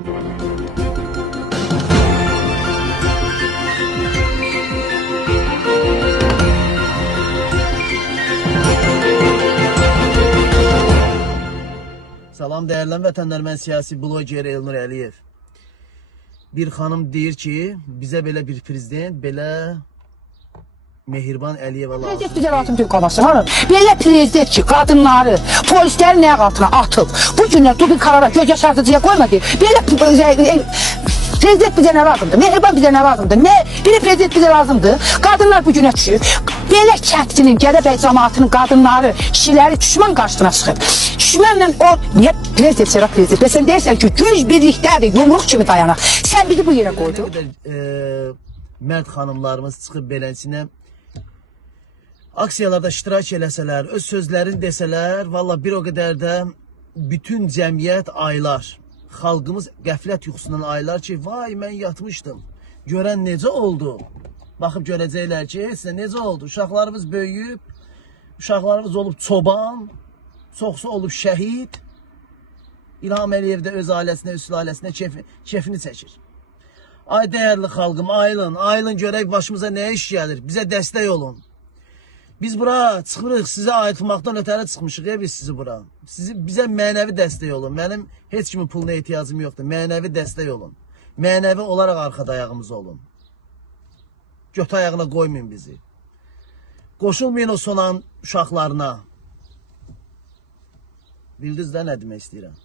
Salam değerli vətəndaşlar, mən siyasi bloger Elnur Əliyev. Bir xanım deyir ki, bizə belə bir prezident, belə Mehriban Əliyeva lazım. Prezident bizə lazım deyil qabası. Belə prezident ki, qadınları, polisləri nəyə altına atıb, bu günlər Dubi Karara göz yaşartıcıya qoymadı. Belə prezident bizə nə lazımdır? Mehriban bizə nə lazımdır? Bir prezident bizə lazımdır. Qadınlar bu günə düşür. Belə kəndinin, Gədəbəy cəmaatının qadınları, kişiləri düşman qarşısına çıxır. Düşmanla o, niyə prezident, Serap prezident? Və sən deyirsən ki, güc birlikdədir, yumruq kimi dayanaq. Sən bizi bu yerə qoydun. Ne kadar mərd xanımlarımız çıxıb beləsinə aksiyalarda iştirak eləsələr, öz sözlərini desələr, valla bir o qədər də bütün cəmiyyət aylar, xalqımız qəflət yuxusundan aylar ki, vay mən yatmışdım, görən necə oldu? Baxıb görəcəklər ki, necə oldu? Uşaqlarımız böyüyüb, uşaqlarımız olub çoban, çoxsu olub şəhid. İlham Əliyev də öz ailəsinə, öz sülaləsinə kefini çəkir. Ay dəyərli xalqım, ayılın görək başımıza nə iş gəlir, bizə dəstək olun. Biz bura çıxırıq, sizə ayıtmaqdan ötəri çıxmışıq ya biz sizi bura. Bizə mənəvi dəstək olun. Mənim heç kimin puluna ehtiyacım yoxdur. Mənəvi dəstək olun. Mənəvi olaraq arxada ayağımız olun. Götü ayağına qoymayın bizi. Qoşulmayın o sonan uşaqlarına. Bildiniz də nə demək istəyirəm?